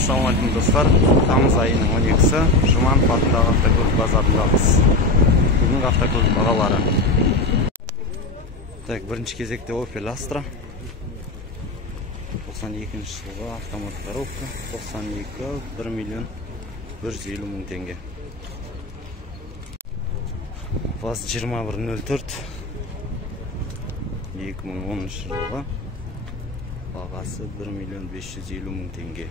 Ассалаумалейкум достар. Тамыз айының 12-сі Жұманов атындағы автокөлік базарындамыз. Бүгінгі автокөлік бағалары. Так, бірінші кезекте Opel Astra. 92 жылғы автомат коробка. 92 1 миллион 150 мың теңге. ВАЗ 2104 2010 жылғы. Бағасы 1 миллион 550 мың теңге.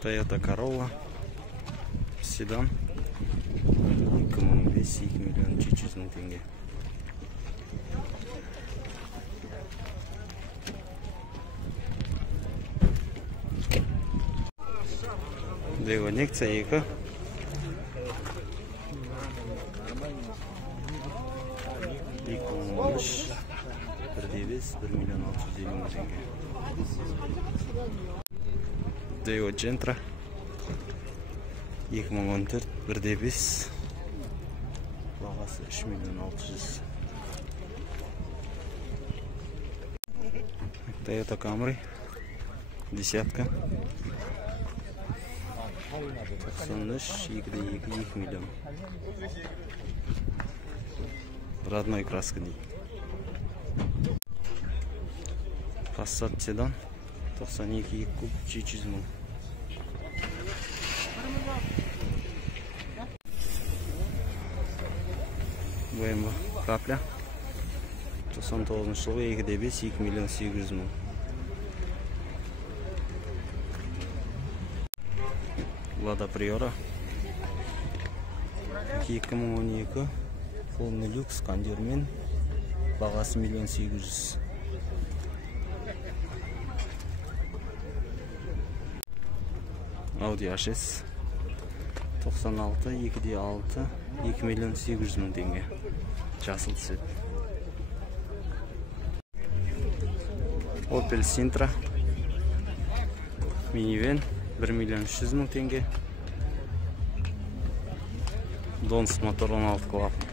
Toyota Corolla седан 2005 2 миллион 700 мың теңге. Daewoo Nexia 2 2013 1 миллион 650 мың теңге. Daewoo Gentra 2014 1.5 бағасы 3 миллион 600. Toyota Camry десятка 93 2 миллион. Родной краска дейді. Passat седан 92 куб 700 мың. BMW Капля 99 жылғы 2.5 2 миллион 800 мың. Lada Priora 2012 полный люкс кондермен бағасы 1 миллион 800. Audi A6 96 2.6 2 миллион 800 мың теңге. Жасыл түсет. Opel Sintra минивэн 1 миллион 300 мың теңге. Донс мотор 16 клапан.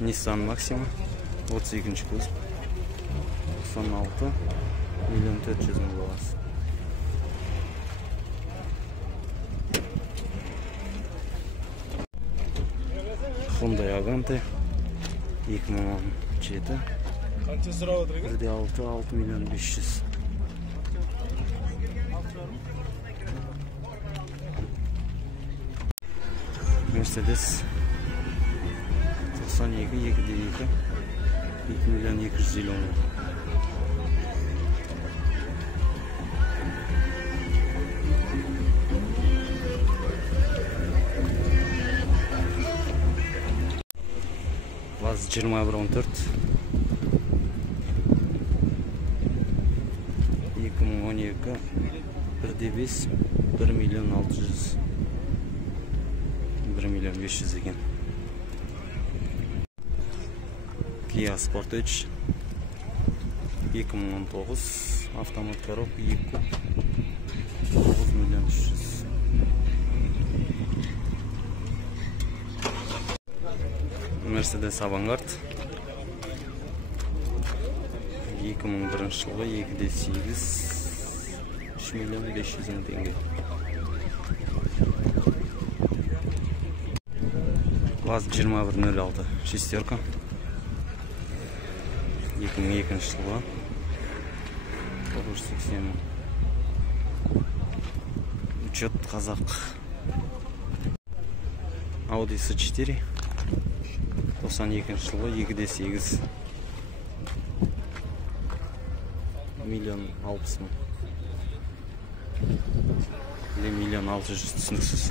Nissan Maxima 32 кузов 96 миллион 400 мың бағасы. Hyundai Agante 2017 1.6 6 миллион 500. Mercedes 92 2.2 2 миллион 250 мың. ВАЗ 2114 2012 1.5 1 миллион 600 1 миллион 500 екен. Kia Sportage 2019 автомат коробка 2 куб 9 миллион 300. Mercedes Avantgarde 2001 жылғы 2.8 3 миллион 500 мың теңге. ВАЗ 2106 шестерка 2002 жылғы 980 мың. Учет қазақ. Audi S4 92 жылғы 2.8 миллион 60 мың. Или миллион 600 түсініксіз.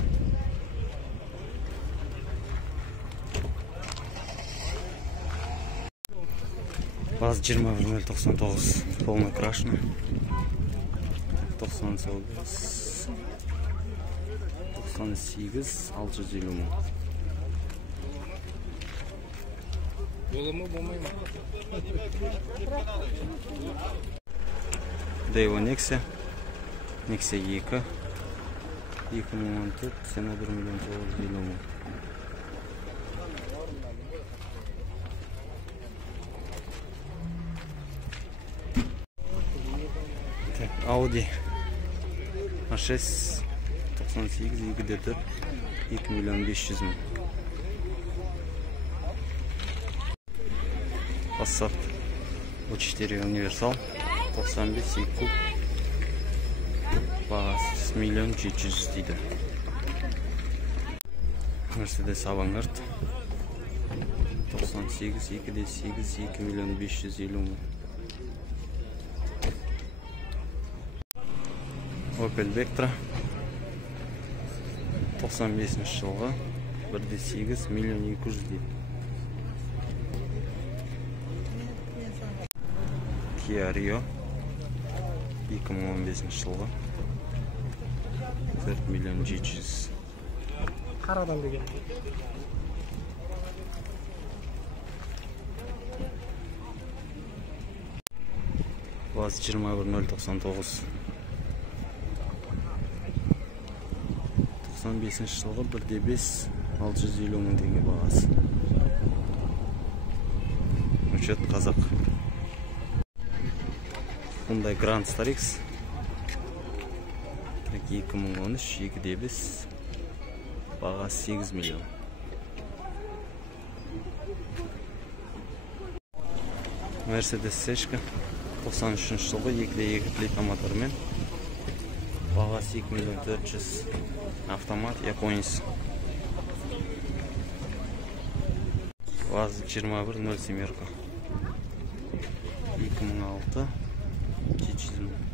ВАЗ 2199 полный крашеный 98 650 мың. Daewoo Nexia 2 2014 цена 1 миллион 950 мың. Audi A6 98 2.4 2.500.000. Passat O4 универсал 95 куб, бағасы 1.700.000 дейді. Mercedes Avantgarde 98 2.8 2.550.000. Opel Vectra 95 жылғы 1.8 1.200.000. Kia Rio 2015 жылғы 4.700.000. Қарадан деген. ВАЗ 21099 95 жылғы 1.5 650.000 теңге бағасы. Учет қазақ. Hyundai Grand Starix 2013 2.5 бағасы 8 миллион. Mercedes Seshka 93 жылғы 2.2 плита мотормен бағасы 2.400.000. Автомат японец. ВАЗ 2107 2006 200.000.